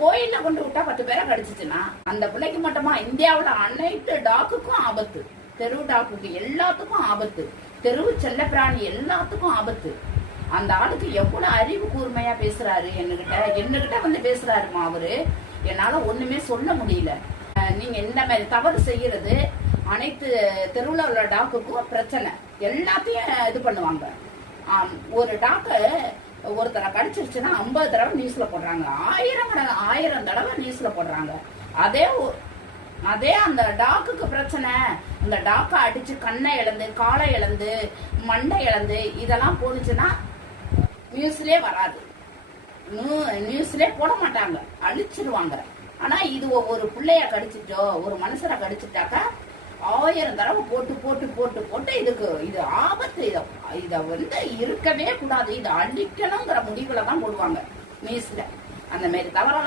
கோயில்ல கொண்டு விட்டா 10 பேரை கடிச்சிச்சுன்னா அந்த பிள்ளைக்கு மட்டுமா, இந்தியாவுல அனைத்து டாக்குக்கும் ஆபத்து, தெரு டாக்குக்கு எல்லாத்துக்கும் ஆபத்து, தெருவு செல்லப்பிராணி எல்லாத்துக்கும் ஆபத்து. அந்த ஆளுக்கு எவ்வளவு அறிவு கூர்மையா பேசுறாரு, என்னகிட்ட வந்து பேசுறாருமா அவரு. என்னால ஒண்ணுமே சொல்ல முடியல. நீங்க இந்த மாதிரி தவறு செய்யறது அனைத்து தெருவுல உள்ள டாக்குக்கும் பிரச்சனை, எல்லாத்தையும் இது பண்ணுவாங்க. ஒரு டாக்கு ஒருத்தரை கடிச்சிருச்சுன்னா 50 தடவை நியூஸ்ல போடுறாங்க, 1000 தடவை நியூஸ்ல போடுறாங்க. அதே அந்த டாக்குக்கு பிரச்சனை, அந்த டாக்கை அடிச்சு கண்ணை இழந்து, காலை இழந்து, மண்டை இழந்து இதெல்லாம் போனுச்சுன்னா நியூஸ்லயே வராது, நியூஸ்லயே போட மாட்டாங்க, அழிச்சிருவாங்க. ஆனா இது ஒரு பிள்ளைய கடிச்சிட்டோ, ஒரு மனுஷரை கடிச்சிட்டாக்கா 1000 தடவை போட்டு போட்டு போட்டு போட்டு இது ஆபத்து, இத வந்து இருக்கவே கூடாது, இதை அழிக்கணுங்கிற முடிவுல தான் போடுவாங்க நியூஸ்ல. அந்த மாதிரி தவறான